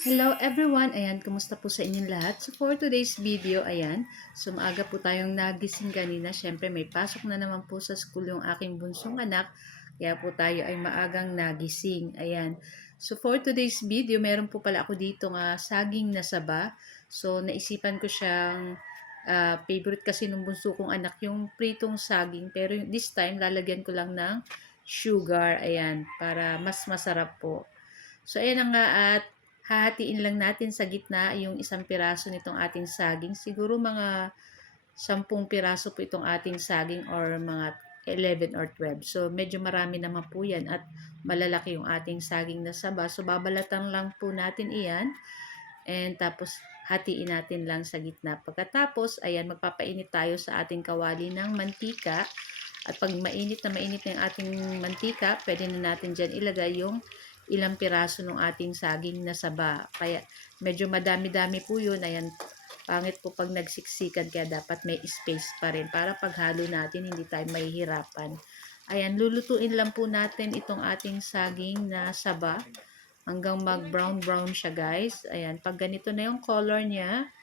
Hello everyone! Ayan, kumusta po sa inyong lahat? So for today's video, ayan, so maaga po tayong nagising kanina. Siyempre may pasok na naman po sa school yung aking bunsong anak. Kaya po tayo ay maagang nagising. Ayan. So for today's video, meron po pala ako dito nga saging na saba. So naisipan ko siyang favorite kasi nung bunso kong anak yung pritong saging. Pero this time, lalagyan ko lang ng sugar. Ayan, para mas masarap po. So ayan na nga at hahatiin lang natin sa gitna yung isang piraso nitong ating saging. Siguro mga 10 piraso po itong ating saging or mga 11 or 12. So medyo marami naman po yan at malalaki yung ating saging na saba. So babalatan lang po natin iyan and tapos hatiin natin lang sa gitna. Pagkatapos, ayan, magpapainit tayo sa ating kawali ng mantika. At pag mainit na yung ating mantika, pwede na natin dyan ilagay yung ilang piraso ng ating saging na saba. Kaya medyo madami-dami po yun. Ayan, pangit po pag nagsiksikan kaya dapat may space pa rin para paghalo natin hindi tayo mahihirapan. Ayan, lulutuin lang po natin itong ating saging na saba hanggang mag-brown-brown siya guys. Ayan, pag ganito na yung color niya,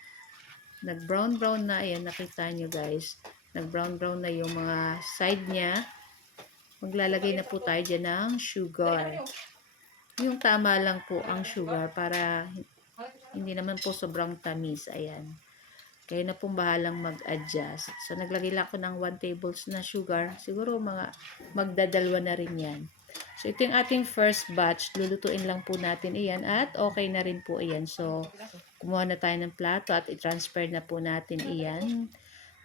nag-brown-brown na, ayan, nakita nyo guys. Nag-brown-brown na yung mga side niya. Maglalagay na po tayo dyan ng sugar. Yung tama lang po ang sugar para hindi naman po sobrang tamis. Ayan. Kayo na pong bahalang mag-adjust. So, naglagay lang ako ng 1 tablespoon na sugar. Siguro mga magdadalwa na rin yan. So, ito yung ating first batch. Lulutuin lang po natin iyan at okay na rin po iyan. So, kumuha na tayo ng plato at i-transfer na po natin iyan.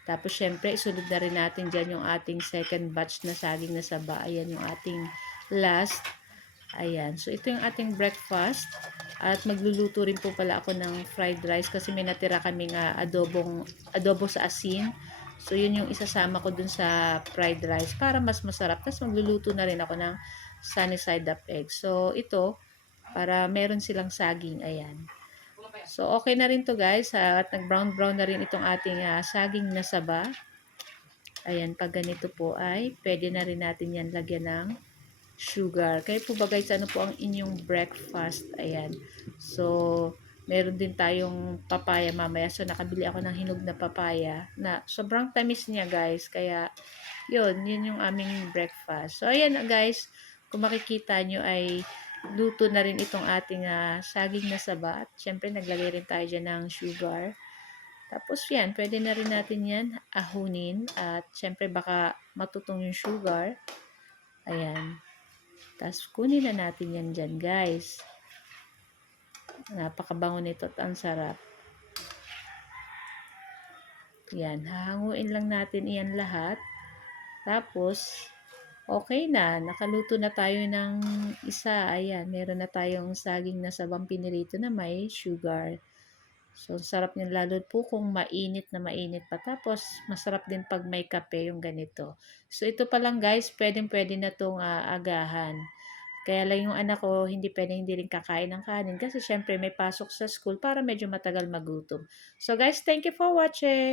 Tapos, syempre, isunod na rin natin dyan yung ating second batch na saging na saba. Ayan yung ating last. Ayan. So, ito yung ating breakfast. At magluluto rin po pala ako ng fried rice kasi may natira kaming adobo sa asin. So, yun yung isasama ko dun sa fried rice para mas masarap. Tapos, magluluto na rin ako ng sunny side up egg. So, ito, para meron silang saging. Ayan. So, okay na rin to guys. At nag-brown-brown na rin itong ating saging na saba. Ayan, pag ganito po ay pwede na rin natin yan lagyan ng sugar. Kaya po ba guys, ano po ang inyong breakfast? Ayan. So, meron din tayong papaya mamaya. So, nakabili ako ng hinog na papaya na sobrang tamis niya guys. Kaya, yun yung aming breakfast. So, ayan guys, kung makikita nyo ay luto na rin itong ating saging na saba. At syempre, naglagay rin tayo dyan ng sugar. Tapos yan, pwede na rin natin yan ahunin. At syempre, baka matutong yung sugar. Ayan. Tapos, kunin na natin yan dyan, guys. Napakabango nito at ang sarap. Yan, hahanguin lang natin iyan lahat. Tapos, okay na. Nakaluto na tayo ng isa. Ayan, meron na tayong saging na sabang pinirito na may sugar. So, sarap niyan lalo po kung mainit na mainit pa. Tapos, masarap din pag may kape yung ganito. So, ito pa lang guys, pwedeng-pwede na itong agahan. Kaya lang yung anak ko, hindi rin kakain ng kanin. Kasi syempre may pasok sa school para medyo matagal magutom. So guys, thank you for watching!